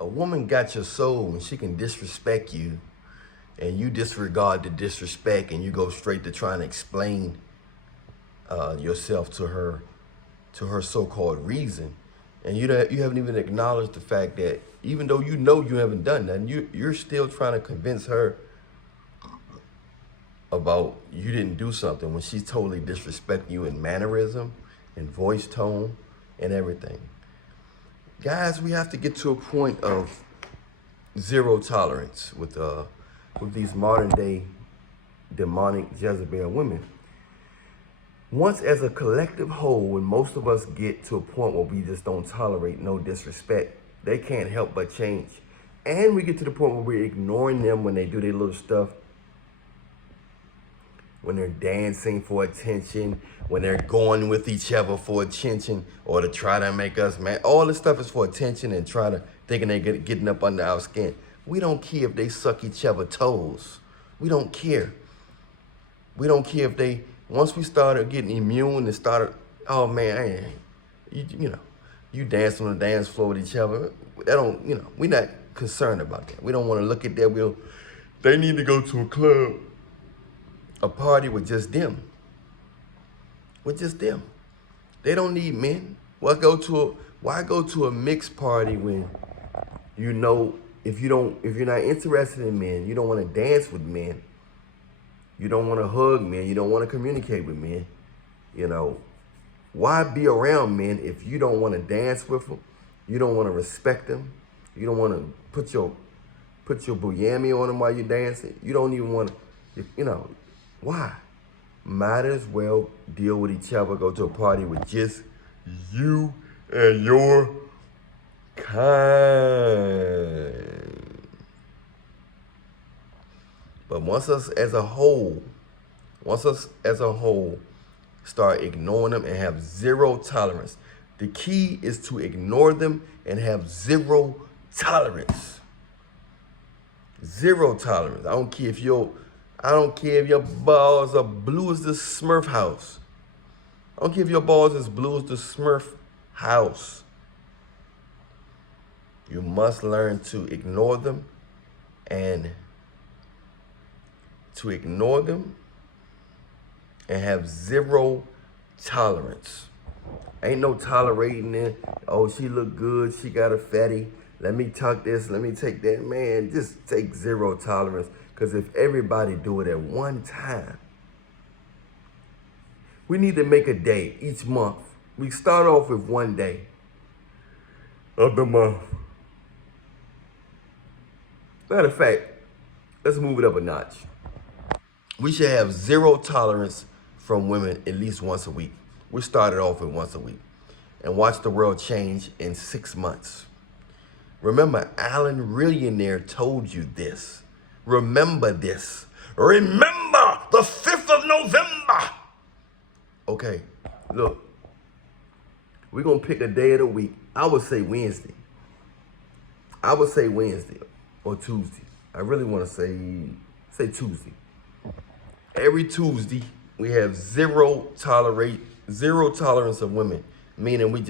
A woman got your soul when she can disrespect you, and you disregard the disrespect, and you go straight to trying to explain yourself to her so-called reason. And you haven't even acknowledged the fact that even though you know you haven't done that, you're still trying to convince her about you didn't do something when she's totally disrespecting you in mannerism, in voice tone, and everything. Guys, we have to get to a point of zero tolerance with these modern day demonic Jezebel women. Once as a collective whole, when most of us get to a point where we just don't tolerate no disrespect, they can't help but change. And we get to the point where we're ignoring them when they do their little stuff, when they're dancing for attention, when they're going with each other for attention, or to try to make us mad. All this stuff is for attention and thinking they're getting up under our skin. We don't care if they suck each other toes. We don't care. We don't care if they, once we started getting immune and started, oh man, you dance on the dance floor with each other. We're not concerned about that. We don't want to look at that. They need to go to a club, a party with just them. With just them. They don't need men. Why go to a mixed party when if you're not interested in men, you don't want to dance with men, you don't want to hug men, you don't want to communicate with men, why be around men if you don't want to dance with them, you don't want to respect them, you don't want to put your buyami on them while you're dancing, you don't even want to, why? Might as well deal with each other, go to a party with just you and your kind. But once us as a whole start ignoring them and have zero tolerance, the key is to ignore them and have zero tolerance. Zero tolerance. I don't care if your balls are blue as the Smurf house. I don't care if your balls as blue as the Smurf house. You must learn to ignore them and have zero tolerance. Ain't no tolerating it. Oh, she look good. She got a fatty. Let me tuck this. Let me take that. Man, just take zero tolerance. Because if everybody do it at one time, we need to make a day each month. We start off with one day of the month. Matter of fact, let's move it up a notch. We should have zero tolerance from women at least once a week. We started off with once a week and watch the world change in 6 months. Remember, Allan Reallionaire told you this. Remember this. Remember the 5th of November. Okay, look. We're going to pick a day of the week. I would say Wednesday. Or Tuesday. I really want to say Tuesday. Every Tuesday, we have zero tolerance of women. Meaning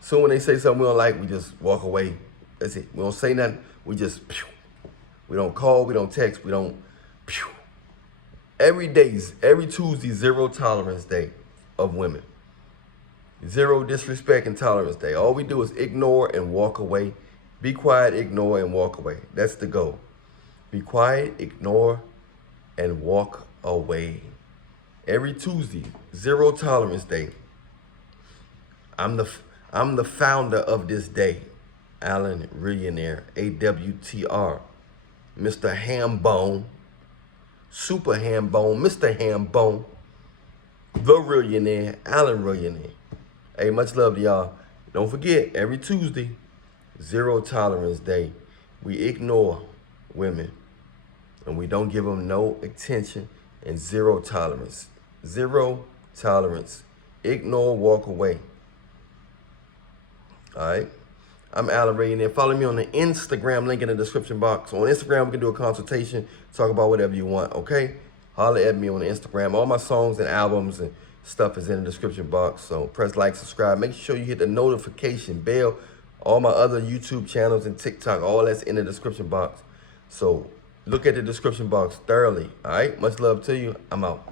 so when they say something we don't like, we just walk away. That's it. We don't say nothing. We just, we don't call, we don't text, we don't, every Tuesday, zero tolerance day of women. Zero disrespect and tolerance day. All we do is ignore and walk away. Be quiet, ignore, and walk away. That's the goal. Be quiet, ignore, and walk away. Every Tuesday, zero tolerance day. I'm the founder of this day, Allan Reallionaire, AWTR, Mr. Hambone, Super Hambone, Mr. Hambone, the Reallionaire, Allan Reallionaire. Hey, much love to y'all. Don't forget, every Tuesday, zero tolerance day. We ignore women and we don't give them no attention, and zero tolerance. Zero tolerance. Ignore, walk away. All right? I'm Allan Reallionaire. Follow me on the Instagram, link in the description box. On Instagram, we can do a consultation, talk about whatever you want, okay? Holler at me on the Instagram. All my songs and albums and stuff is in the description box. So press like, subscribe. Make sure you hit the notification bell All my other YouTube channels and TikTok, all that's in the description box. So look at the description box thoroughly. All right. Much love to you. I'm out.